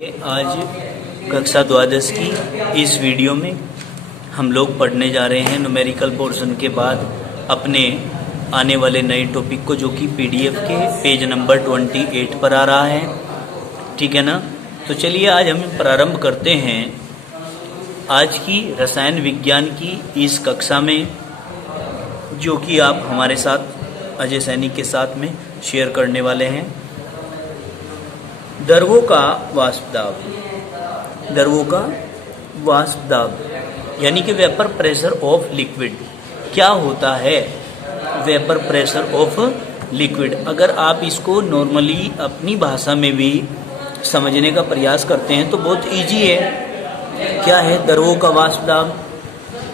आज कक्षा द्वादश की इस वीडियो में हम लोग पढ़ने जा रहे हैं न्यूमेरिकल पोर्शन के बाद अपने आने वाले नए टॉपिक को, जो कि पीडीएफ के पेज नंबर 28 पर आ रहा है। ठीक है ना। तो चलिए आज हम प्रारंभ करते हैं आज की रसायन विज्ञान की इस कक्षा में, जो कि आप हमारे साथ अजय सैनी के साथ में शेयर करने वाले हैं। द्रवों का वाष्प दाब, द्रवों का वाष्प दाब यानी कि वेपर प्रेशर ऑफ लिक्विड। क्या होता है वेपर प्रेशर ऑफ लिक्विड? अगर आप इसको नॉर्मली अपनी भाषा में भी समझने का प्रयास करते हैं तो बहुत इजी है। क्या है द्रवों का वाष्प दाब?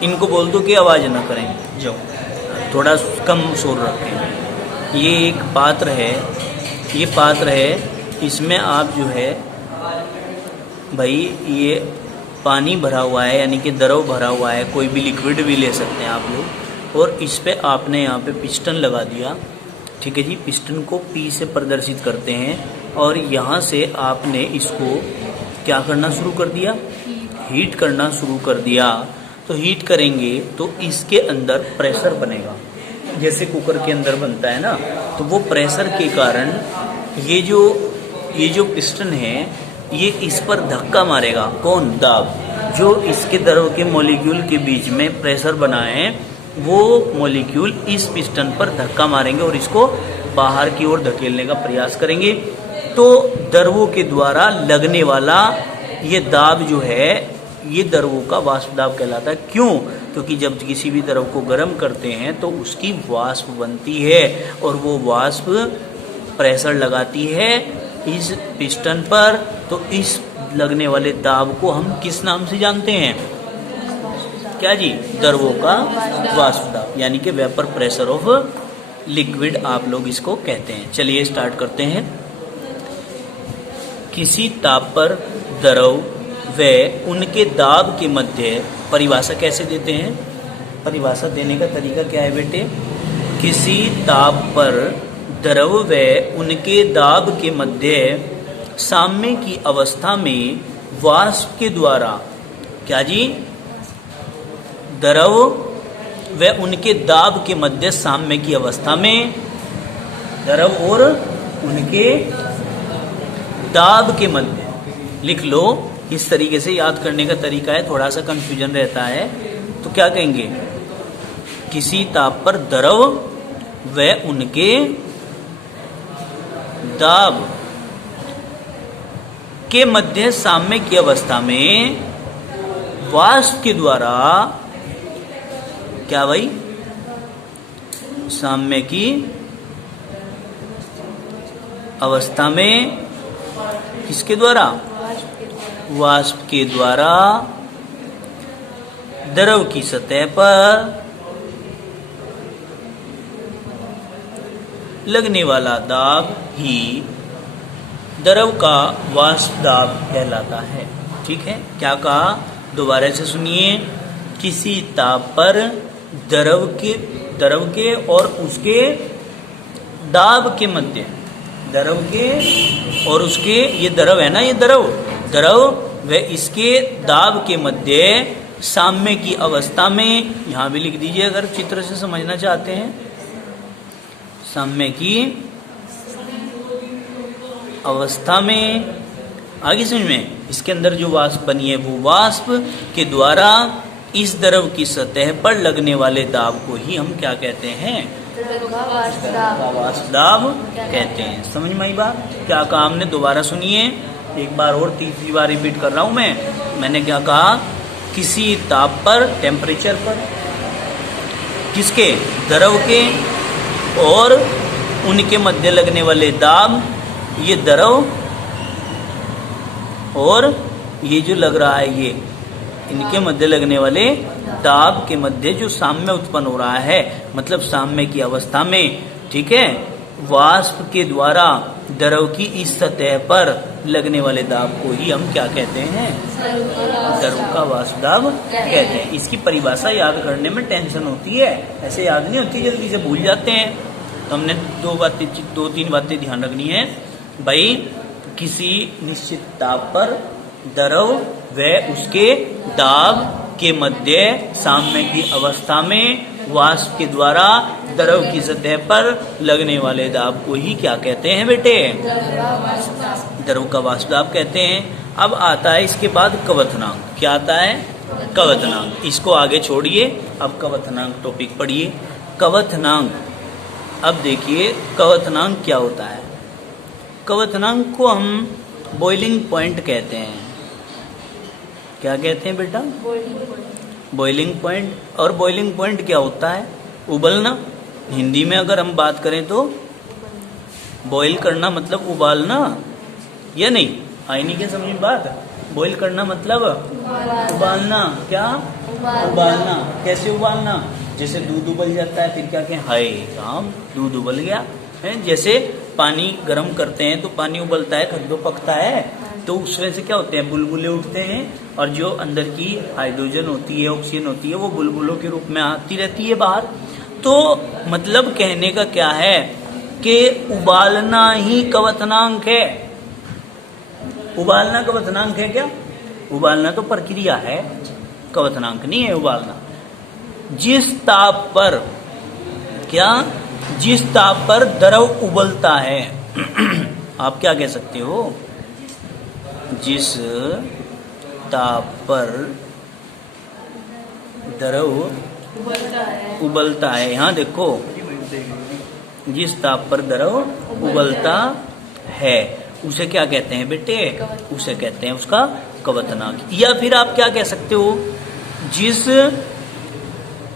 इनको बोल दो कि आवाज़ ना करें, जो थोड़ा कम शोर रखें। ये एक पात्र है, ये पात्र है, इसमें आप जो है भाई ये पानी भरा हुआ है, यानी कि द्रव भरा हुआ है, कोई भी लिक्विड भी ले सकते हैं आप लोग। और इस पे आपने यहाँ पे पिस्टन लगा दिया। ठीक है जी। पिस्टन को पी से प्रदर्शित करते हैं और यहाँ से आपने इसको क्या करना शुरू कर दिया? हीट करना शुरू कर दिया। तो हीट करेंगे तो इसके अंदर प्रेशर बनेगा, जैसे कुकर के अंदर बनता है ना। तो वो प्रेशर के कारण ये जो पिस्टन है ये इस पर धक्का मारेगा। कौन? दाब। जो इसके द्रव के मॉलिक्यूल के बीच में प्रेशर बना है वो मॉलिक्यूल इस पिस्टन पर धक्का मारेंगे और इसको बाहर की ओर धकेलने का प्रयास करेंगे। तो द्रवों के द्वारा लगने वाला ये दाब जो है ये द्रवों का वाष्प दाब कहलाता है। क्यों? क्योंकि जब किसी भी द्रव को गर्म करते हैं तो उसकी वाष्प बनती है और वो वाष्प प्रेशर लगाती है इस पिस्टन पर। तो इस लगने वाले दाब को हम किस नाम से जानते हैं? क्या जी? द्रवों का वाष्प दाब यानी कि वेपर प्रेशर ऑफ लिक्विड आप लोग इसको कहते हैं। चलिए स्टार्ट करते हैं। किसी ताप पर द्रव व उनके दाब के मध्य परिभाषा कैसे देते हैं? परिभाषा देने का तरीका क्या है बेटे? किसी ताप पर द्रव व उनके दाब के मध्य साम्य की अवस्था में वाष्प के द्वारा, क्या जी? द्रव व उनके दाब के मध्य साम्य की अवस्था में, द्रव और उनके दाब के मध्य लिख लो। इस तरीके से याद करने का तरीका है, थोड़ा सा कंफ्यूजन रहता है। तो क्या कहेंगे? किसी ताप पर द्रव व उनके दाब के मध्य साम्य की अवस्था में वाष्प के द्वारा, क्या भाई? साम्य की अवस्था में किसके द्वारा? वाष्प के द्वारा द्रव की सतह पर लगने वाला दाब ही द्रव का वाष्प दाब कहलाता है। ठीक है। क्या कहा? दोबारा से सुनिए। किसी ताप पर द्रव के और उसके दाब के मध्य, द्रव के और उसके, ये द्रव है ना, ये द्रव व इसके दाब के मध्य साम्य की अवस्था में, यहां भी लिख दीजिए अगर चित्र से समझना चाहते हैं। साम्य की अवस्था में, आगे समझ में, इसके अंदर जो वाष्प बनी है वो वाष्प के द्वारा इस द्रव की सतह पर लगने वाले दाब को ही हम क्या कहते हैं? वाष्प दाब कहते हैं। समझ में आई बात? क्या कहा हमने? दोबारा सुनिए एक बार और, तीसरी बार रिपीट कर रहा हूं मैंने क्या कहा? किसी ताप पर, टेम्परेचर पर, किसके? द्रव के और उनके मध्य लगने वाले दाब, ये द्रव और ये जो लग रहा है ये, इनके मध्य लगने वाले दाब के मध्य जो साम्य उत्पन्न हो रहा है, मतलब साम्य की अवस्था में, ठीक है, वाष्प के द्वारा द्रव की इस सतह पर लगने वाले दाब को ही हम क्या कहते हैं? द्रव का वाष्प दाब कहते हैं। इसकी परिभाषा याद करने में टेंशन होती है, ऐसे याद नहीं होती, जल्दी से भूल जाते हैं। तो हमने दो तीन बातें ध्यान रखनी है भाई। किसी निश्चित ताप पर द्रव व उसके दाब के मध्य साम्य की अवस्था में वाष्प के द्वारा द्रव की सतह पर लगने वाले दाब को ही क्या कहते हैं बेटे? द्रव का वाष्प दाब कहते हैं। अब आता है इसके बाद कवथनांक। क्या आता है? कवथनांक। इसको आगे छोड़िए, अब कवथनांक टॉपिक पढ़िए। कवथनांक, अब देखिए कवथनांक क्या होता है। कवथनांक को हम बॉइलिंग पॉइंट कहते हैं। क्या कहते हैं बेटा? Boiling point. और बॉइलिंग पॉइंट क्या होता है? उबलना। हिंदी में अगर हम बात करें तो बॉइल करना मतलब उबालना, या नहीं? आई नहीं क्या समझ में बात? बॉइल करना मतलब उबालना। क्या? उबालना। कैसे उबालना? जैसे दूध उबल जाता है फिर क्या कहें? हाय राम, दूध उबल गया है। जैसे पानी गर्म करते हैं तो पानी उबलता है, खड्डो पकता है, तो उसमें से क्या होते हैं? बुलबुले उठते हैं, और जो अंदर की हाइड्रोजन होती है, ऑक्सीजन होती है, वो बुलबुलों के रूप में आती रहती है बाहर। तो मतलब कहने का क्या है कि उबालना ही कवथनांक है। उबालना कवथनांक है क्या? उबालना तो प्रक्रिया है, कवथनांक नहीं है उबालना। जिस ताप पर क्या? जिस ताप पर द्रव उबलता है आप क्या कह सकते हो? जिस ताप पर द्रव उबलता है, यहाँ देखो, जिस ताप पर द्रव उबलता है उसे क्या कहते हैं बेटे? उसे कहते हैं उसका कवथनांक। या फिर आप क्या कह सकते हो? जिस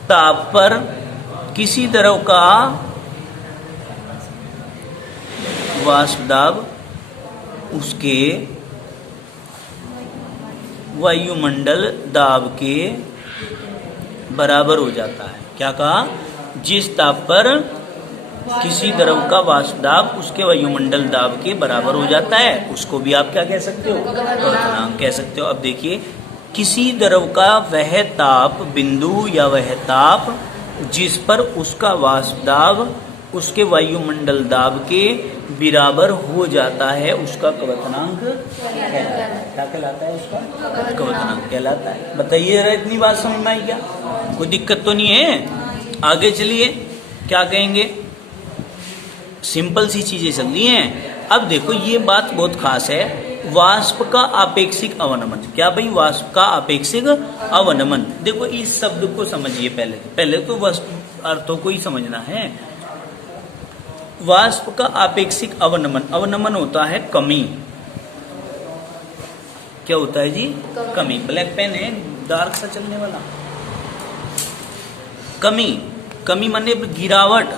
ताप पर किसी द्रव का वाष्प दाब उसके वायुमंडल दाब के बराबर हो जाता है। क्या कहा? जिस ताप पर किसी द्रव का वाष्प दाब उसके वायुमंडल दाब के बराबर हो जाता है, उसको भी आप क्या कह सकते हो? कवथनांक कह सकते हो। अब देखिए, किसी द्रव का वह ताप बिंदु या वह ताप जिस पर उसका वाष्प दाब उसके वायुमंडल दाब के बराबर हो जाता है, उसका कवथनांक कहलाता है। क्या कहलाता है? उसका कवथनांक कहलाता है। बताइए जरा, इतनी बात समझ में आई क्या? कोई दिक्कत तो नहीं है? आगे चलिए, क्या कहेंगे? सिंपल सी चीजें चल रही हैं। अब देखो, ये बात बहुत खास है, वाष्प का आपेक्षिक अवनमन। क्या भाई? वाष्प का आपेक्षिक अवनमन। देखो, इस शब्द को समझिए। पहले तो अर्थों को ही समझना है। वाष्प का आपेक्षिक अवनमन, अवनमन होता है कमी। क्या होता है जी? कमी। ब्लैक पेन है, डार्क सा चलने वाला। कमी, कमी माने गिरावट।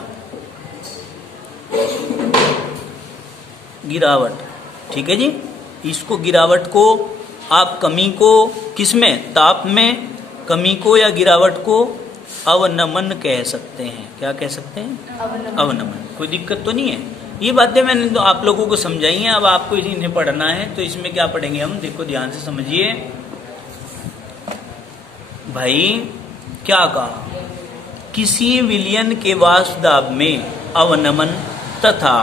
गिरावट, ठीक है जी। इसको, गिरावट को आप कमी को किसमें? ताप में कमी को या गिरावट को अवनमन कह सकते हैं। क्या कह सकते हैं? अवनमन। कोई दिक्कत तो नहीं है? ये बातें मैंने तो आप लोगों को समझाई हैं। अब आपको इन्हें पढ़ना है, तो इसमें क्या पढ़ेंगे हम? देखो ध्यान से समझिए भाई। क्या कहा? किसी विलयन के वाष्प दाब में अवनमन तथा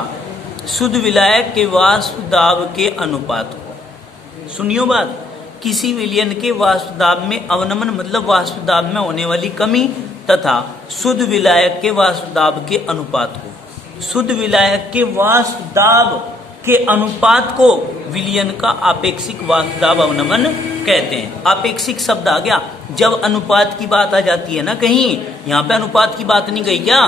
शुद्ध विलायक के वाष्प दाब के अनुपात को। सुनियो बात, किसी विलयन के वाष्प दाब में अवनमन मतलब वाष्प दाब में होने वाली कमी तथा शुद्ध विलायक के वाष्प दाब के अनुपात को। शुद्ध विलायक के वाष्प दाब के अनुपात को विलयन का आपेक्षिक वाष्प दाब अवनमन कहते हैं। आपेक्षिक शब्द आ गया जब अनुपात की बात आ जाती है ना कहीं। यहाँ पे अनुपात की बात नहीं गई क्या?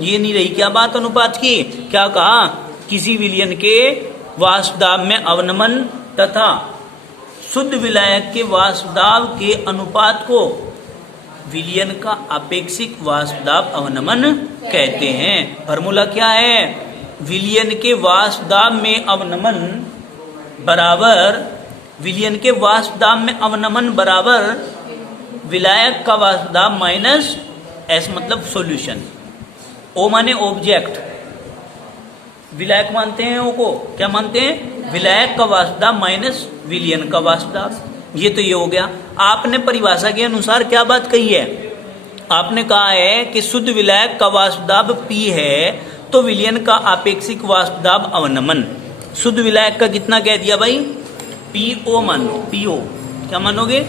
ये नहीं रही क्या बात अनुपात की? क्या कहा? किसी विलयन के वाष्प दाब में अवनमन तथा शुद्ध विलायक के वाष्प दाब के अनुपात को विलयन का आपेक्षिक वाष्प दाब अवनमन कहते हैं। फॉर्मूला क्या है? विलयन के वाष्प दाब में अवनमन बराबर, विलयन के वाष्प दाब में अवनमन बराबर विलायक का वाष्प दाब माइनस एस मतलब सॉल्यूशन। ओ माने ऑब्जेक्ट, विलायक मानते हैं ओ को। क्या मानते हैं? विलायक का वाष्प दाब माइनस विलयन का वाष्प दाब। ये तो ये हो गया। आपने परिभाषा के अनुसार क्या बात कही है? आपने कहा है कि शुद्ध विलायक का वाष्प दाब P है तो विलयन का आपेक्षिक वाष्प दाब अवनमन। शुद्ध विलायक का कितना कह दिया भाई, PO मानो, PO क्या मानोगे,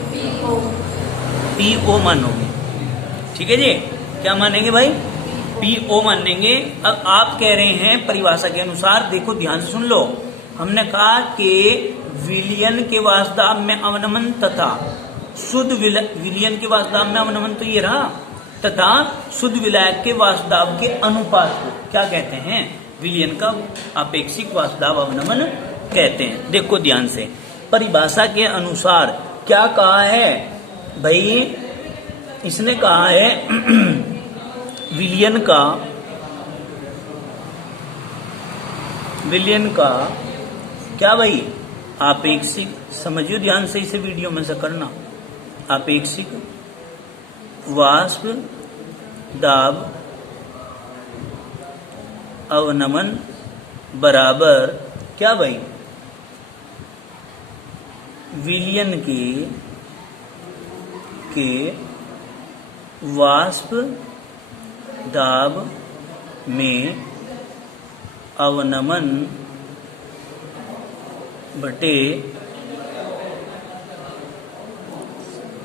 PO मानोगे, ठीक है जी, क्या मानेंगे भाई, PO मानेंगे। अब आप कह रहे हैं परिभाषा के अनुसार, देखो ध्यान से सुन लो, हमने कहा कि विलयन के वाष्पदाब में अवनमन तथा शुद्ध विलयन के वाष्पदाब में अवनमन तो ये रहा, तथा शुद्ध विलायक के वाष्पदाब के अनुपात को क्या कहते हैं, विलयन का अपेक्षिक वाष्पदाब अवनमन कहते हैं। देखो ध्यान से, परिभाषा के अनुसार क्या कहा है भाई, इसने कहा है विलयन का क्या भाई, आपेक्षिक, समझियो ध्यान से, इसे वीडियो में से करना, आपेक्षिक वाष्प दाब अवनमन बराबर क्या भाई, विलयन के वाष्प दाब में अवनमन बटे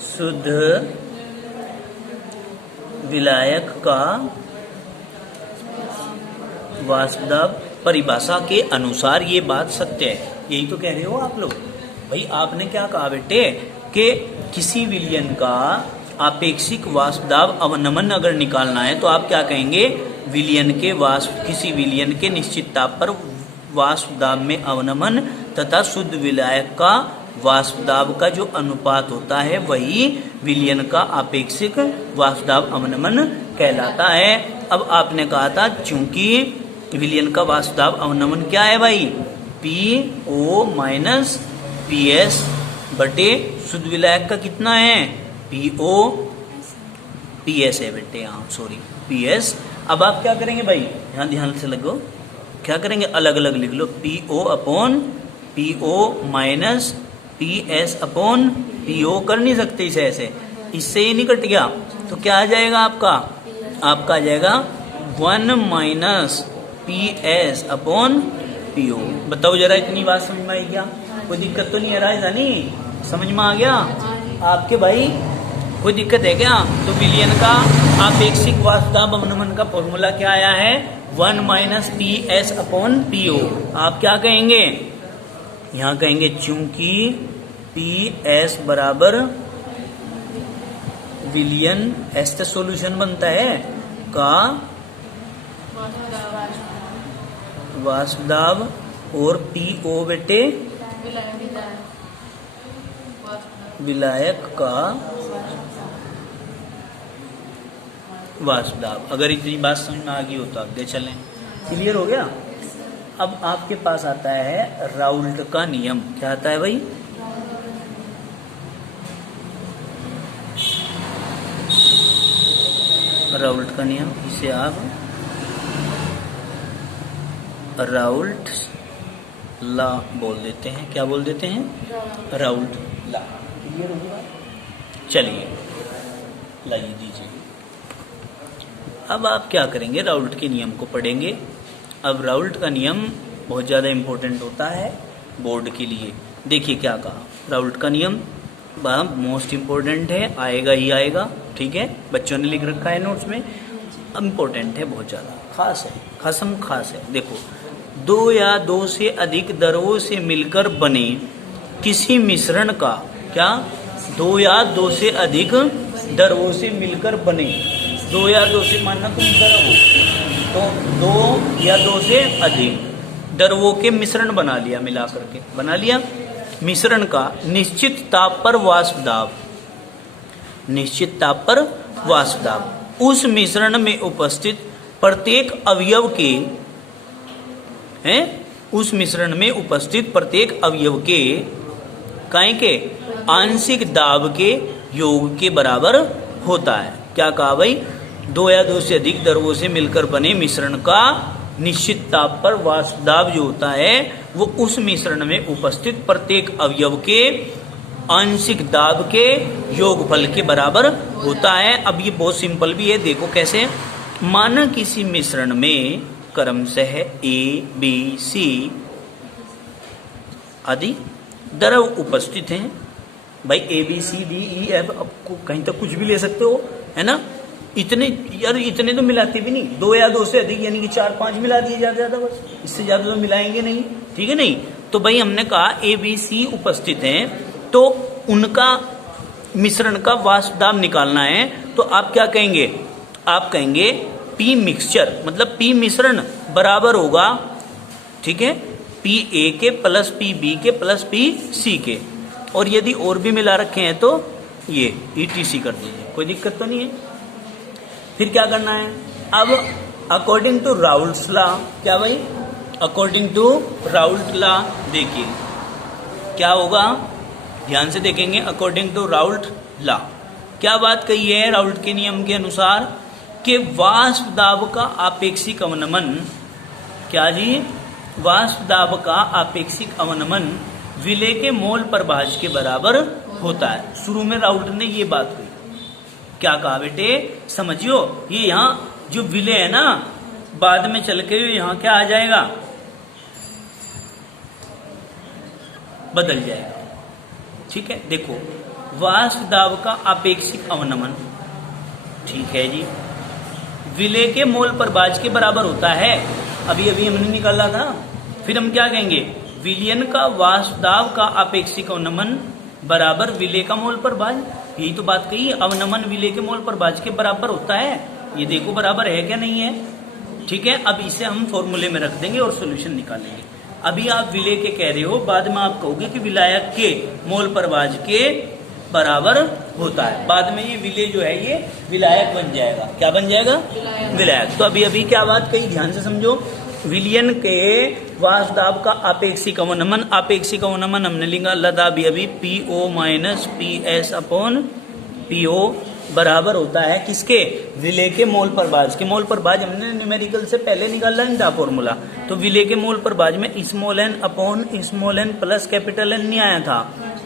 शुद्ध विलायक का वाष्पदाब। परिभाषा के अनुसार ये बात सत्य है, यही तो कह रहे हो आप लोग भाई। आपने क्या कहा बेटे कि किसी विलयन का आपेक्षिक वाष्पदाब अवनमन अगर निकालना है तो आप क्या कहेंगे, विलयन के किसी विलयन के निश्चित ताप पर वाष्पदाब में अवनमन तथा शुद्ध विलायक का वाष्पदाब का जो अनुपात होता है वही विलयन का आपेक्षिक वाष्पदाब अवनमन कहलाता है। अब आपने कहा था चूंकि विलयन का वाष्पदाब अवनमन क्या है भाई, PO माइनस PS बटे शुद्ध विलायक का कितना है, PO PS है बेटे, हाँ सॉरी PS। अब आप क्या करेंगे भाई, यहाँ ध्यान से लगो, क्या करेंगे, अलग अलग लिख लो, PO upon PO minus PS upon PO, कर नहीं सकते इसे ऐसे, इससे ही नहीं कट गया तो क्या आ जाएगा आपका आ जाएगा 1 माइनस PS अपॉन PO। बताओ जरा, इतनी बात समझ में आई क्या, कोई दिक्कत तो नहीं है राय जानी, समझ में आ गया आपके भाई, कोई दिक्कत है क्या। तो विलयन का आपेक्षिक वाष्पदाब अवनमन का फॉर्मूला क्या आया है, 1 माइनस PS अपॉन PO। आप क्या कहेंगे, यहाँ कहेंगे चूंकि PS बराबर विलयन, ऐसा सॉल्यूशन बनता है का वाष्पदाब और PO बेटे विलायक का वाष्पदाब। अगर इतनी बात समझ में आ गई हो तो आगे चलें, क्लियर हो गया। अब आपके पास आता है राउल्ट का नियम, क्या आता है भाई, राउल्ट का नियम, इसे आप राउल्ट ला बोल देते हैं, क्या बोल देते हैं, राउल्ट ला। चलिए लाइए दीजिए। अब आप क्या करेंगे, राउल्ट के नियम को पढ़ेंगे। अब राउल्ट का नियम बहुत ज़्यादा इम्पोर्टेंट होता है बोर्ड के लिए। देखिए क्या कहा, राउल्ट का नियम मोस्ट इम्पोर्टेंट है, आएगा ही आएगा, ठीक है, बच्चों ने लिख रखा है नोट्स में, इम्पोर्टेंट है, बहुत ज़्यादा खास है, खसम खास है। देखो, 2 या 2 से अधिक द्रवों से मिलकर बने किसी मिश्रण का, क्या, 2 या 2 से अधिक द्रवों से मिलकर बने, 2 या 2 से मानना तुम द्रव हो, तो 2 या 2 से अधिक द्रवों के मिश्रण बना लिया, मिला करके बना लिया मिश्रण का निश्चित ताप पर वाष्पदाब, निश्चित ताप पर वाष्पदाब उस मिश्रण में उपस्थित प्रत्येक अवयव के हैं, उस मिश्रण में उपस्थित प्रत्येक अवयव के काय के आंशिक दाब के योग के बराबर होता है। क्या कहा भाई, 2 या 2 से अधिक द्रवों से मिलकर बने मिश्रण का निश्चित ताप पर वाष्पदाब जो होता है वो उस मिश्रण में उपस्थित प्रत्येक अवयव के आंशिक दाब के योगफल के बराबर होता है। अब ये बहुत सिंपल भी है, देखो कैसे, माना किसी मिश्रण में क्रमशः A, B, C आदि द्रव उपस्थित हैं। भाई A B C D E F, आपको कहीं तक कुछ भी ले सकते हो, है ना। इतने यार, इतने तो मिलाते भी नहीं, 2 या 2 से अधिक यानी कि 4-5 मिला दिए ज्यादा, बस इससे ज्यादा तो मिलाएंगे नहीं, ठीक है नहीं। तो भाई हमने कहा ए बी सी उपस्थित हैं, तो उनका मिश्रण का वाष्प दाब निकालना है। तो आप क्या कहेंगे, आप कहेंगे पी मिक्सचर, मतलब पी मिश्रण बराबर होगा, ठीक है, पी ए के प्लस पी बी के प्लस पी सी के, और यदि और भी मिला रखे हैं तो ये ETC कर दीजिए, कोई दिक्कत तो नहीं है। फिर क्या करना है, अब अकॉर्डिंग टू राउल्ट्स लॉ, क्या भाई, अकॉर्डिंग टू राउल्ट लॉ, देखिए क्या होगा, ध्यान से देखेंगे। अकॉर्डिंग टू राउल्ट लॉ क्या बात कही है, राउल्ट के नियम के अनुसार कि वाष्प दाब का आपेक्षिक अवनमन, क्या जी, वाष्प दाब का आपेक्षिक अवनमन विलेय के मोल प्रभाज के बराबर होता है। शुरू में राउल्ट ने ये बात कही, क्या कहा बेटे, समझियो, ये यहाँ जो विलेय है ना, बाद में चल के यहाँ क्या आ जाएगा, बदल जाएगा, ठीक है। देखो, वाष्प दाब का आपेक्षिक अवनमन, ठीक है जी, विलेय के मोल प्रभाज के बराबर होता है, अभी अभी हमने निकाला था। फिर हम क्या कहेंगे, विलयन का वाष्प दाब का आपेक्षिक अवनमन बराबर विलेय का मोल प्रभाज, यही तो बात कही, अवनमन विलेय के मोल प्रभाज के बराबर होता है। ये देखो बराबर है क्या नहीं है, ठीक है। अब इसे हम फॉर्मूले में रख देंगे और सॉल्यूशन निकालेंगे। अभी आप विलेय के कह रहे हो, बाद में आप कहोगे कि विलायक के मोल प्रभाज के बराबर होता है, बाद में ये विलेय जो है ये विलायक बन जाएगा, क्या बन जाएगा, विलायक। तो अभी अभी क्या बात कही, ध्यान से समझो, विलयन के वाष्प दाब का आपेक्षिक अवनमन, आपेक्षिक अवनमन हमने लिखा लदा भी अभी PO minus PS upon PO बराबर होता है किसके, विलेय के मोल प्रभाज के। मोल प्रभाज हमने न्यूमेरिकल से पहले निकाला नहीं था फॉर्मूला, तो विलेय के मोल प्रभाज में small n upon small n plus capital N नहीं आया था,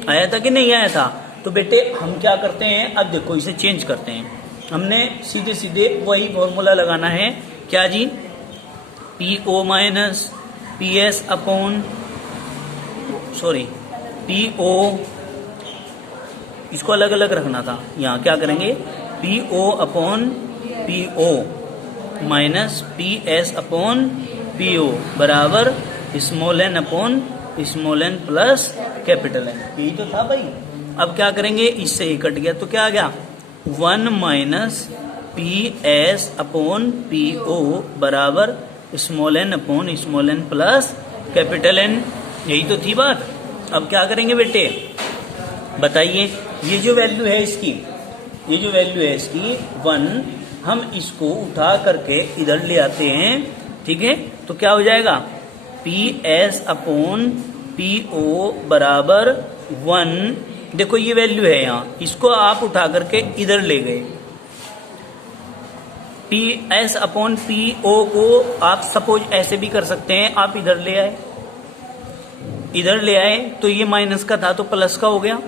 आया था कि नहीं आया था। तो बेटे हम क्या करते हैं, अब देखो इसे चेंज करते हैं, हमने सीधे सीधे वही फॉर्मूला लगाना है, क्या जी, PO minus PS upon, sorry PO, इसको अलग अलग रखना था, यहाँ क्या करेंगे, PO upon PO minus PS upon PO बराबर small n upon small n plus capital N, यही तो था भाई। अब क्या करेंगे, इससे ही कट गया तो क्या आ गया, 1 माइनस PS अपॉन PO बराबर small n upon small n plus capital N, यही तो थी बात। अब क्या करेंगे बेटे, बताइए, ये जो वैल्यू है इसकी, ये जो वैल्यू है इसकी 1, हम इसको उठा करके इधर ले आते हैं, ठीक है। तो क्या हो जाएगा, PS अपॉन PO बराबर 1, देखो ये वैल्यू है यहाँ, इसको आप उठा करके इधर ले गए, PS अपॉन PO को आप सपोज ऐसे भी कर सकते हैं, आप इधर ले आए, इधर ले आए तो ये माइनस का था तो प्लस का हो गया,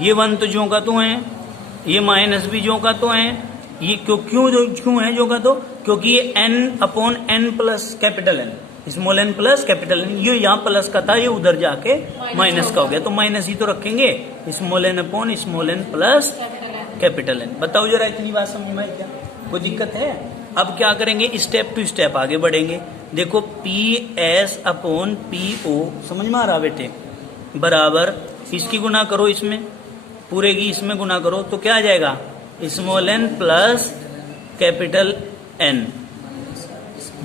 ये 1 तो ज्यों का तो है, ये माइनस भी ज्यों का तो है, ये क्यों है ज्यों का तो, क्योंकि ये n upon n plus capital N, small n plus capital N, ये यहाँ प्लस का था, ये उधर जाके माइनस का हो गया, तो माइनस ही तो रखेंगे, small n upon small n plus capital N। बताओ जरा, इतनी बात समझ में आई क्या, कोई दिक्कत है। अब क्या करेंगे, स्टेप टू स्टेप आगे बढ़ेंगे। देखो PS अपॉन PO, समझ में आ रहा बेटे, बराबर इसकी गुना करो, इसमें पूरे की इसमें गुना करो, तो क्या आ जाएगा, small n plus capital N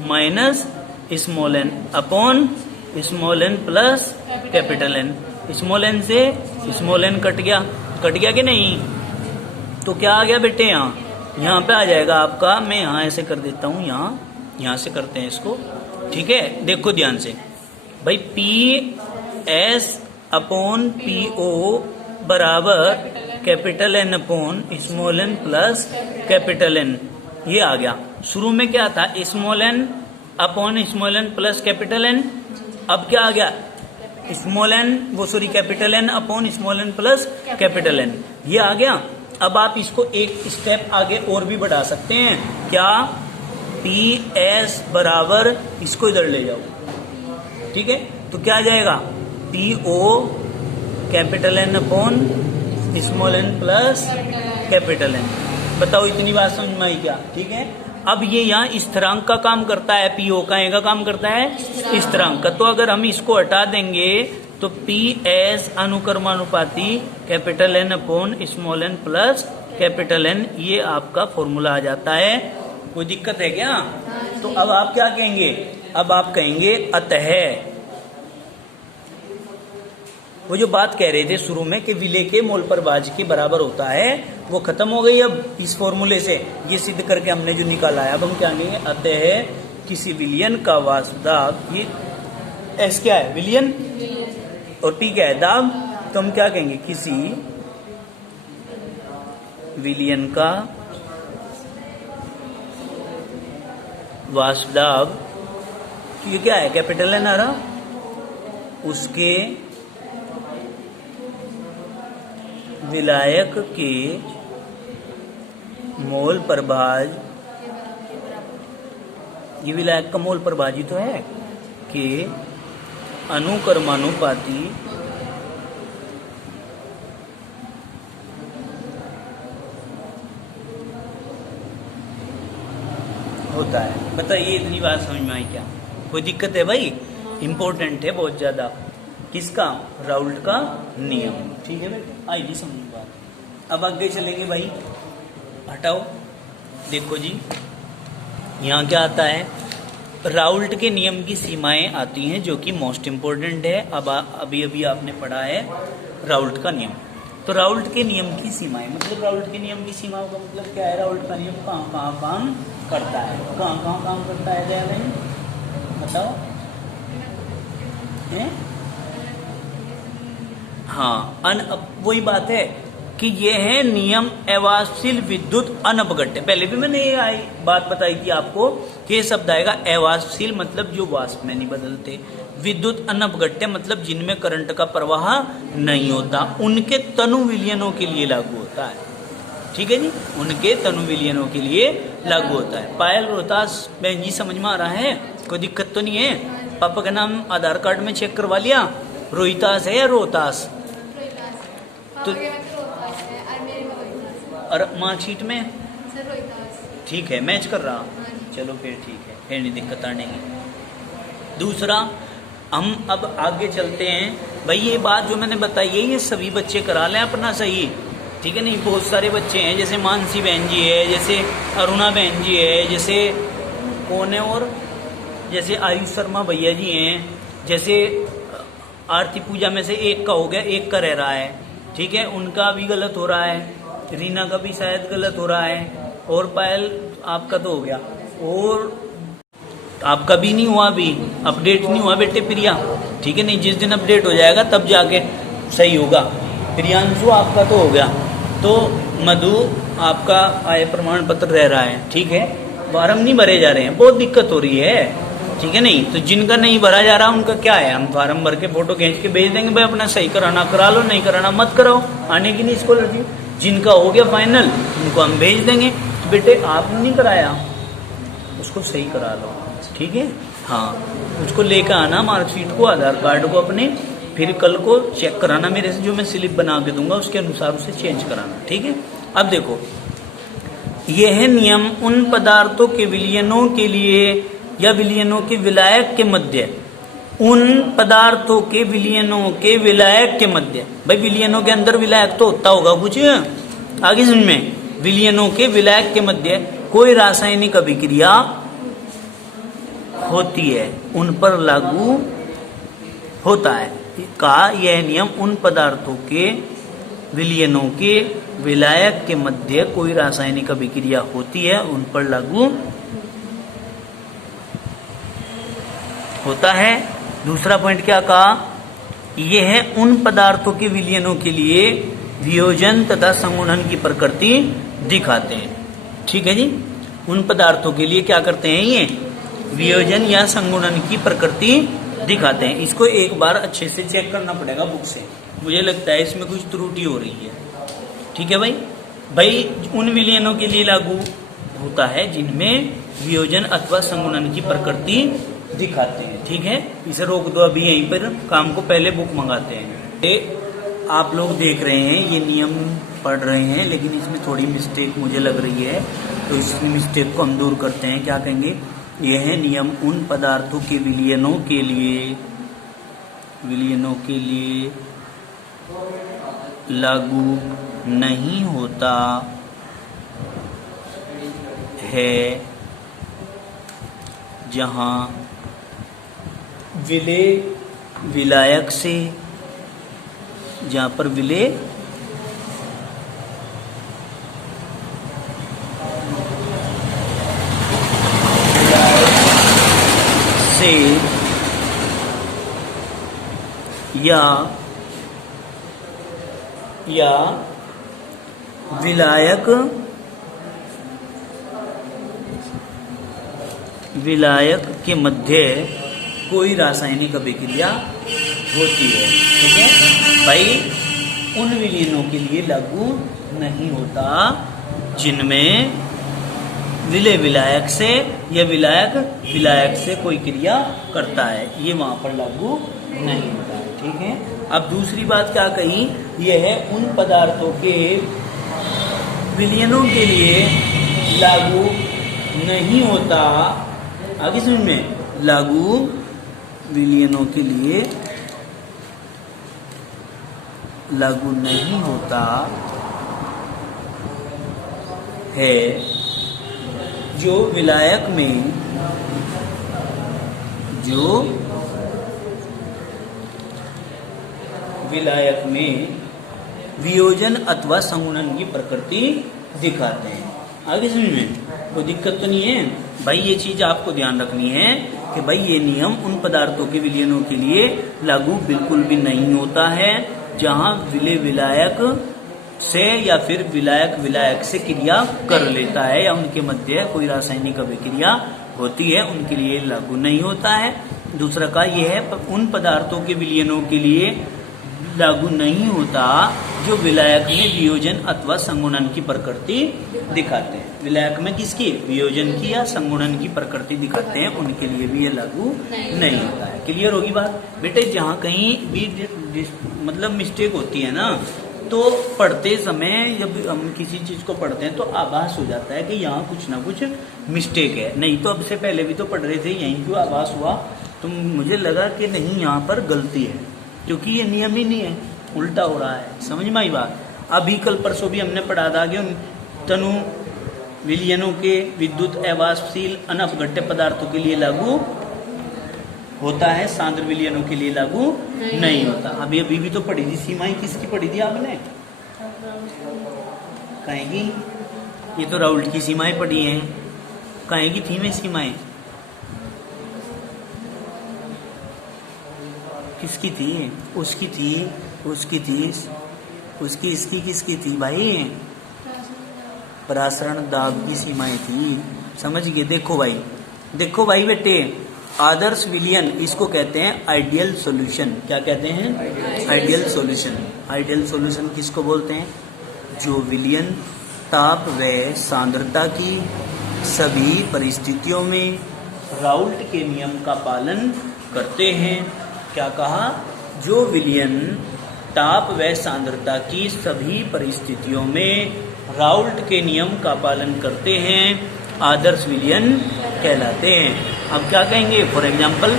minus small n upon small n plus capital N। Small n से स्मॉल n कट गया कि नहीं, तो क्या आ गया बेटे, यहाँ पे आ जाएगा आपका, मैं यहाँ ऐसे कर देता हूँ, यहाँ से करते हैं इसको, ठीक है। देखो ध्यान से भाई, PS अपॉन PO बराबर capital N upon small n plus capital N, ये आ गया। शुरू में क्या था, small n upon small n plus capital N, अब क्या आ गया, small n capital N upon small n plus capital N, ये आ गया। अब आप इसको एक स्टेप आगे और भी बढ़ा सकते हैं, क्या, PS बराबर, इसको इधर ले जाओ, ठीक है, तो क्या आ जाएगा, PO capital N upon small n plus capital N। बताओ इतनी बात समझ में आई क्या? ठीक है। अब ये यहाँ स्थिरांक का काम करता है, PO का का काम करता है स्थिरांक का। तो अगर हम इसको हटा देंगे तो PS अनुक्रमानुपाती capital N upon small n plus capital N, ये आपका फॉर्मूला आ जाता है। कोई दिक्कत है क्या? तो अब आप क्या कहेंगे? अब आप कहेंगे अतः, वो जो बात कह रहे थे शुरू में कि विलय के मोल पर भाज्य के बराबर होता है, वो खत्म हो गई अब इस फॉर्मूले से। ये सिद्ध करके हमने जो निकाला है, अब हम क्या कहेंगे? अतः किसी विलयन का वाष्प दाब, ये एस क्या है? विलयन, और टी क्या है? दाब। तो हम क्या कहेंगे? किसी विलयन का वाष्प दाब, तो ये क्या है? कैपिटल N आ रहा, उसके विलायक के मोल प्रभाज, ये विलायक का मोल प्रभाजी तो है, के अनुक्रमानुपाती होता है। बताइए इतनी बात समझ में आई क्या? कोई दिक्कत है भाई? इंपॉर्टेंट है बहुत ज्यादा। किसका? राउल्ट का नियम। ठीक है बेटा, आई नहीं समझ बात। अब आगे चलेंगे भाई, हटाओ। देखो जी, यहाँ क्या आता है? राउल्ट के नियम की सीमाएं आती हैं, जो कि मोस्ट इम्पोर्टेंट है। अब अभी अभी आपने पढ़ा है राउल्ट का नियम। तो राउल्ट के नियम की सीमाएं, मतलब राउल्ट के नियम की सीमाओं का मतलब क्या है? राउल्ट का नियम कहाँ कहाँ काम करता है, कहाँ कहाँ काम करता है? दया नहीं बताओ है? हाँ, वही बात है कि ये है नियम अवाष्पशील विद्युत अनपघट्य। पहले भी मैंने ये बात बताई थी आपको कि ये शब्द आएगा अवाष्पशील, मतलब जो वाष्प में नहीं बदलते, विद्युत अनपघट्य मतलब जिनमें करंट का प्रवाह नहीं होता, उनके तनु विलयनों के लिए लागू होता है। ठीक है जी, उनके तनु विलयनों के लिए लागू होता है। पायल, रोहतास, बहन जी समझ में आ रहा है? कोई दिक्कत तो नहीं है? पापा का नाम आधार कार्ड में चेक करवा लिया? रोहितास है या रोहतास? तो और मार्कशीट में ठीक है, मैच कर रहा। चलो फिर ठीक है, फिर नहीं दिक्कत आने की। दूसरा, हम अब आगे चलते हैं भाई। ये बात जो मैंने बताई है, ये सभी बच्चे करा लें अपना सही। ठीक है, नहीं बहुत सारे बच्चे हैं, जैसे मानसी बहन जी है, जैसे अरुणा बहन जी है, जैसे कौन है, और जैसे आयुष शर्मा भैया जी हैं, जैसे आरती पूजा में से एक का हो गया, एक का रह रहा है। ठीक है, उनका भी गलत हो रहा है, रीना का भी शायद गलत हो रहा है, और पायल आपका तो हो गया, और आपका भी नहीं हुआ, अभी अपडेट नहीं हुआ बेटे प्रिया। ठीक है, नहीं जिस दिन अपडेट हो जाएगा तब जाके सही होगा। प्रियांशु आपका तो हो गया, तो मधु आपका आय प्रमाण पत्र रह रहा है। ठीक है, फार्म नहीं भरे जा रहे हैं, बहुत दिक्कत हो रही है। ठीक है, नहीं तो जिनका नहीं भरा जा रहा उनका क्या है, हम फार्म भर के फोटो खींच के भेज देंगे भाई, अपना सही कराना करा लो, नहीं कराना मत कराओ, आने की नहीं स्कॉलरशिप। जिनका हो गया फाइनल उनको हम भेज देंगे। तो बेटे आपने नहीं कराया, उसको सही करा लो। ठीक है, हाँ, उसको लेकर आना मार्कशीट को, आधार कार्ड को अपने, फिर कल को चेक कराना मेरे से, जो मैं स्लिप बना के दूंगा उसके अनुसार उसे चेंज कराना। ठीक है, अब देखो, यह है नियम उन पदार्थों के विलयनों के लिए या विलयनों के विलायक के मध्य, उन पदार्थों के विलयनों के विलायक के मध्य। भाई विलयनों के अंदर विलायक तो होता होगा कुछ, आगे सुन में, विलयनों के विलायक के मध्य कोई रासायनिक अभिक्रिया होती है, उन पर लागू होता है। का यह नियम उन पदार्थों के विलयनों के विलायक के मध्य कोई रासायनिक अभिक्रिया होती है, उन पर लागू होता है। दूसरा पॉइंट क्या कहा? यह है उन पदार्थों के विलयनों के लिए वियोजन तथा संगुणन की प्रकृति दिखाते हैं। ठीक है जी, उन पदार्थों के लिए क्या करते हैं? ये वियोजन या संगुणन की प्रकृति दिखाते हैं। इसको एक बार अच्छे से चेक करना पड़ेगा बुक से, मुझे लगता है इसमें कुछ त्रुटि हो रही है। ठीक है भाई, भाई उन विलयनों के लिए लागू होता है जिनमें वियोजन अथवा संगुणन की प्रकृति दिखाते हैं। ठीक है, इसे रोक दो अभी यहीं पर, काम को पहले बुक मंगाते हैं। आप लोग देख रहे हैं ये नियम पढ़ रहे हैं, लेकिन इसमें थोड़ी मिस्टेक मुझे लग रही है, तो इस मिस्टेक को हम दूर करते हैं। क्या कहेंगे, यह नियम उन पदार्थों के विलयनों के लिए लागू नहीं होता है जहां विलायक से, जहां पर विलय से या विलायक के मध्य कोई रासायनिक अभिक्रिया होती है। ठीक है भाई, उन विलयनों के लिए लागू नहीं होता जिनमें विलय विलायक से या विलायक से कोई क्रिया करता है, ये वहां पर लागू नहीं होता है। ठीक है, अब दूसरी बात क्या कही, यह है उन पदार्थों के विलयनों के लिए लागू नहीं होता, आगे सुन में, लागू विलयनों के लिए लागू नहीं होता है जो विलायक में वियोजन अथवा संगुणन की प्रकृति दिखाते हैं। आगे समझ में कोई दिक्कत तो नहीं है भाई, ये चीज आपको ध्यान रखनी है कि भाई ये नियम उन पदार्थों के विलयनों के लिए लागू बिल्कुल भी नहीं होता है जहां विलय विलायक से या फिर विलायक से क्रिया कर लेता है या उनके मध्य कोई रासायनिक अभिक्रिया होती है, उनके लिए लागू नहीं होता है। दूसरा का यह है उन पदार्थों के विलयनों के लिए लागू नहीं होता जो विलायक में वियोजन अथवा संगुणन की प्रकृति दिखाते हैं। विलायक में किसकी, वियोजन की या संगुणन की प्रकृति दिखाते हैं, उनके लिए भी ये लागू नहीं होता है। क्लियर होगी बात बेटे, जहाँ कहीं भी मतलब मिस्टेक होती है ना, तो पढ़ते समय जब हम किसी चीज को पढ़ते हैं तो आभास हो जाता है कि यहाँ कुछ ना कुछ मिस्टेक है। नहीं तो अब से पहले भी तो पढ़ रहे थे, यहीं क्यों आभास हुआ, तो मुझे लगा कि नहीं यहाँ पर गलती है, क्योंकि ये नियम ही नहीं है, उल्टा हो रहा है। समझ में आई बात। अभी कल परसों भी हमने पढ़ा था कि उन तनु विलयनों के विद्युत अवाष्पशील अनअपघट्य पदार्थों के लिए लागू होता है, सांद्र विलयनों के लिए लागू नहीं होता। अभी भी तो पढ़ी थी, सीमाएं किसकी पढ़ी थी आपने, कहेगी ये तो राउल्ट की सीमाएं पढ़ी हैं, कहेगी थी में सीमाएं किसकी थी, उसकी थी, उसकी थी, उसकी इसकी किसकी थी भाई, परासरण दाब की सीमाएं थी। समझ गए। देखो भाई बेटे, आदर्श विलयन इसको कहते हैं आइडियल सॉल्यूशन। क्या कहते हैं, आइडियल सॉल्यूशन। आइडियल सॉल्यूशन किसको बोलते हैं, जो विलयन ताप व सांद्रता की सभी परिस्थितियों में राउल्ट के नियम का पालन करते हैं। क्या कहा, जो विलयन ताप व सांद्रता की सभी परिस्थितियों में राउल्ट के नियम का पालन करते हैं, आदर्श विलयन कहलाते हैं। अब क्या कहेंगे, फॉर एग्जाम्पल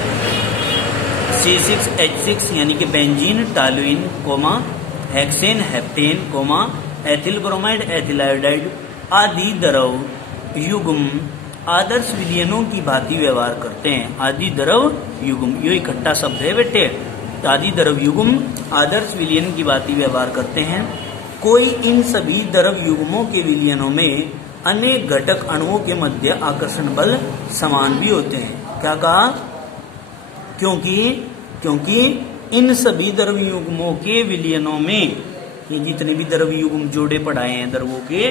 C6H6 यानी कि benzene, toluene, hexane, heptane, ethyl bromide, ethyl iodide आदि द्रव युग्म आदर्श विलयनों की भांति व्यवहार करते हैं। आदि द्रव युग्म, ये इकट्ठा शब्द है बेटे। आदि द्रव युग्म आदर्श विलयन की भांति व्यवहार करते हैं। कोई इन सभी द्रव युग्मों के विलयनों में अनेक घटक अणुओं के मध्य आकर्षण बल समान भी होते हैं। क्या कहा, क्योंकि इन सभी द्रव युग्मों के विलयनों में, ये जितने भी द्रव युग्म जोड़े पढ़ाए हैं द्रवों के,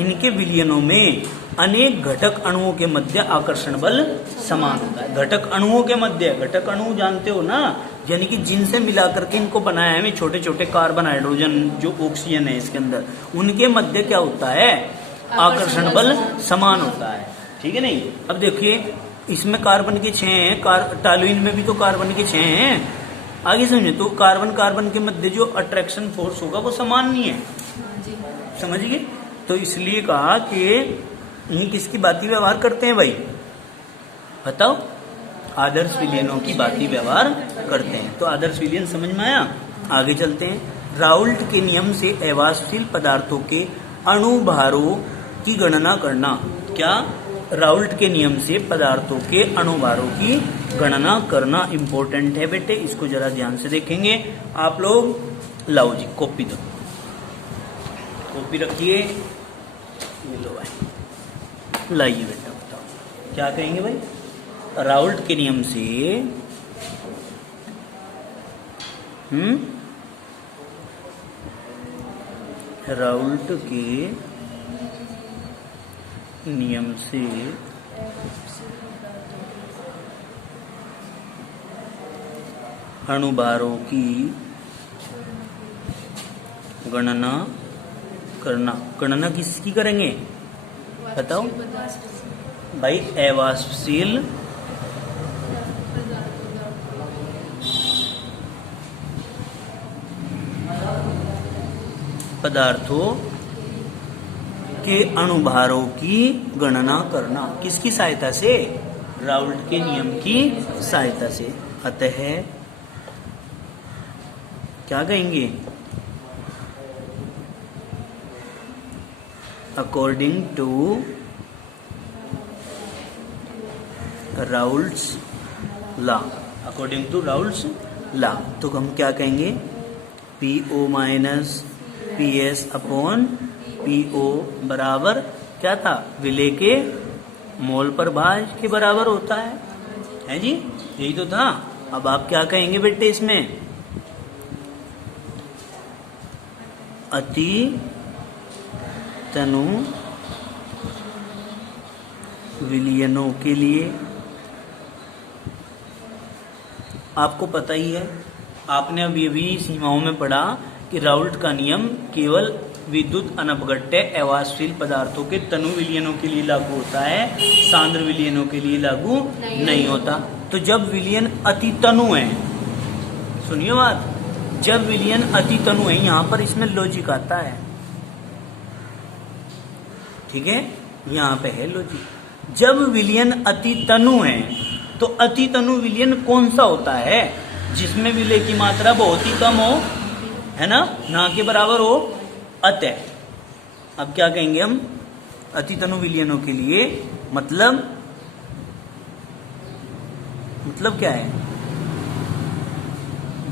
इनके विलयनों में अनेक घटक अणुओं के मध्य आकर्षण बल समान होता है। घटक अणुओं के मध्य, घटक अणु जानते हो ना, यानी कि जिनसे मिला करके इनको बनाया है, छोटे छोटे कार्बन, हाइड्रोजन, जो ऑक्सीजन है इसके अंदर, उनके मध्य क्या होता है, आकर्षण बल समान होता है। ठीक है नहीं। अब देखिए इसमें कार्बन के 6 हैं, टॉलुइन में भी तो कार्बन के 6 हैं। आगे समझे, तो कार्बन कार्बन के मध्य जो अट्रैक्शन फोर्स होगा वो समान नहीं है, समझ गए। तो इसलिए कहा कि ये किसकी बाती व्यवहार करते हैं भाई, बताओ, आदर्श विलयनों की बाती व्यवहार करते हैं। तो आदर्श विलयन समझ में आया। आगे चलते हैं। राउल्ट के नियम से अवाष्पशील पदार्थों के अणुभारों की गणना करना। क्या? राउल्ट के नियम से पदार्थों के अणुभारों की गणना करना इंपॉर्टेंट है बेटे, इसको जरा ध्यान से देखेंगे आप लोग। लाओ जी कॉपी दो, कॉपी रखिए, लो भाई, लाइए बेटा, बताओ क्या कहेंगे भाई। राउल्ट के नियम से राउल्ट के नियम से अणुभारों की गणना करना। गणना किसकी करेंगे बताओ भाई, अवाष्पशील पदार्थों के अणुभारों की गणना करना। किसकी सहायता से? राउल्ट के नियम की सहायता से। अतः क्या कहेंगे, according to Raoult's law, according to Raoult's law, तो हम क्या कहेंगे, PO minus PS upon PO बराबर क्या था, विलेय के मोल पर भाज के बराबर होता है जी, यही तो था। अब आप क्या कहेंगे बेटे इसमें, अति तनु विलयनों के लिए आपको पता ही है, आपने अभी अभी सीमाओं में पढ़ा कि राउल्ट का नियम केवल विद्युत अनपगट्य अवाष्पशील पदार्थों के तनु विलयनों के लिए लागू होता है, सांद्र विलयनों के लिए लागू नहीं होता। तो जब विलयन अति तनु है, सुनिए बात, जब विलयन अति तनु है, यहां पर इसमें लॉजिक आता है, ठीक है, यहां पे है लॉजिक। जब विलयन अति तनु है तो अति तनु विलयन कौन सा होता है, जिसमें विलय की मात्रा बहुत ही कम हो, है ना के बराबर हो, अतः। अब क्या कहेंगे हम, अति तनु विलयनों के लिए मतलब क्या है,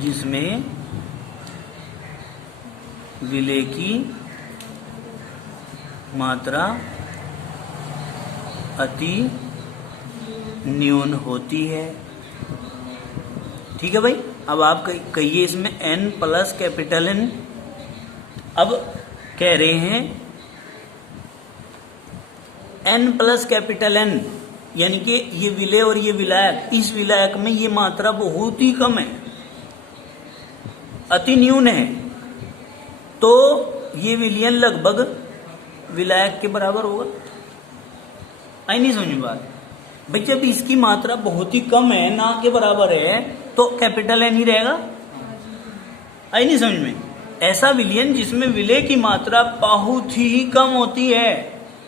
जिसमें विलय की मात्रा अति न्यून होती है, ठीक है भाई। अब आप कहिए इसमें N प्लस कैपिटल N, अब कह रहे हैं N प्लस कैपिटल N, यानी कि ये विलय और ये विलायक, इस विलायक में ये मात्रा बहुत ही कम है, अति न्यून है, तो ये विलयन लगभग विलायक के बराबर होगा। आई नहीं समझ बात भाई, जब इसकी मात्रा बहुत ही कम है, ना के बराबर है, तो कैपिटल N ही रहेगा। आई नहीं समझ में, ऐसा विलयन जिसमें विलय की मात्रा बहुत ही कम होती है,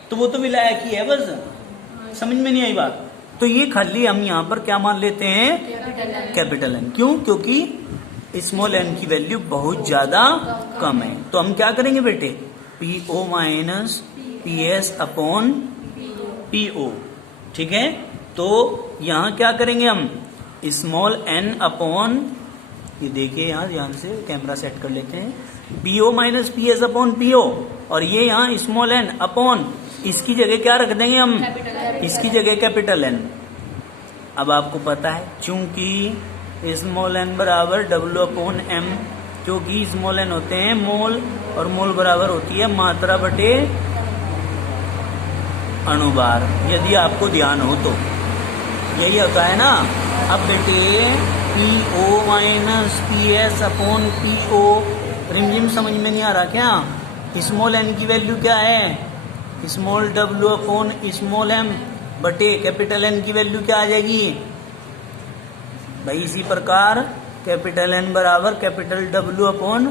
तो वो तो विलायक ही है, बस समझ में नहीं आई बात। तो ये खाली हम यहाँ पर क्या मान लेते हैं, कैपिटल N। क्यों? क्योंकि स्मॉल n की वैल्यू बहुत ज्यादा कम है। तो हम क्या करेंगे बेटे, PO minus PS upon PO, ठीक है। तो यहाँ क्या करेंगे हम, स्मॉल n अपॉन, ये देखिए यहाँ ध्यान से कैमरा सेट कर लेते हैं, PO minus PS upon PO, और ये यहाँ स्मॉल n अपॉन, इसकी जगह क्या रख देंगे हम, इसकी जगह कैपिटल N। अब आपको पता है चूंकि स्मॉल n बराबर W अपॉन M, क्योंकि स्मॉल n होते हैं मोल, और मोल बराबर होती है मात्रा बटे अणुभार, यदि आपको ध्यान हो तो यही होता है ना। अब बेटे PO minus PS upon PO, रिमझिम समझ में नहीं आ रहा क्या, स्मॉल n की वैल्यू क्या है, small w upon small m बटे कैपिटल एन की वैल्यू क्या आ जाएगी भाई। इसी प्रकार कैपिटल एन बराबर capital W upon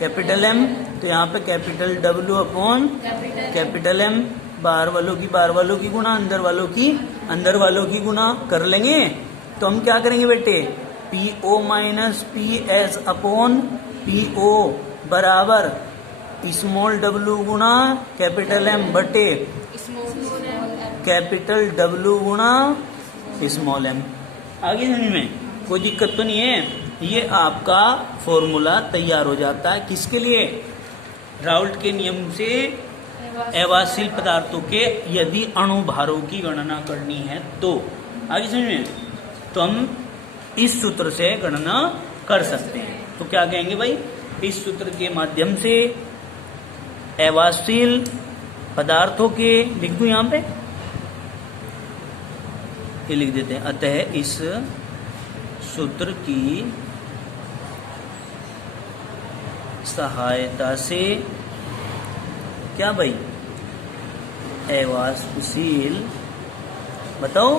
capital M, तो यहाँ पे capital W upon capital M, बाहर वालों की गुणा अंदर वालों की गुणा कर लेंगे। तो हम क्या करेंगे बेटे, P O minus P S upon P O बराबर स्मॉल डब्ल्यू गुणा कैपिटल एम बटे कैपिटल डब्ल्यू गुणा स्मॉल एम। आगे समझ में कोई दिक्कत तो नहीं है। ये आपका फॉर्मूला तैयार हो जाता है किसके लिए, राउल्ट के नियम से अवाशील पदार्थों के यदि अणुभारों की गणना करनी है तो। आगे समझ में, तो हम इस सूत्र से गणना कर सकते हैं। तो क्या कहेंगे भाई, इस सूत्र के माध्यम से अवाशील पदार्थों के, लिख दूं यहां पे, ये लिख देते हैं, अतः इस सूत्र की सहायता से क्या भाई, अवाशील बताओ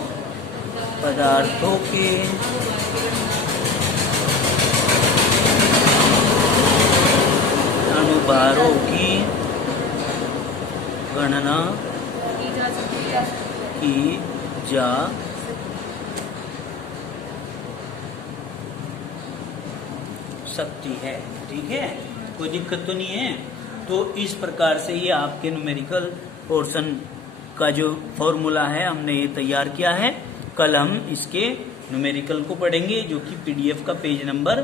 पदार्थों के अणुभारों की गणना की जा सकती है। ठीक है, कोई दिक्कत तो नहीं है। तो इस प्रकार से ये आपके न्यूमेरिकल पोर्शन का जो फॉर्मूला है हमने ये तैयार किया है। कल हम इसके न्यूमेरिकल को पढ़ेंगे जो कि पीडीएफ का पेज नंबर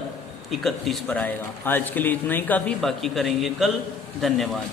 31 पर आएगा। आज के लिए इतना ही काफी, बाकी करेंगे कल। धन्यवाद।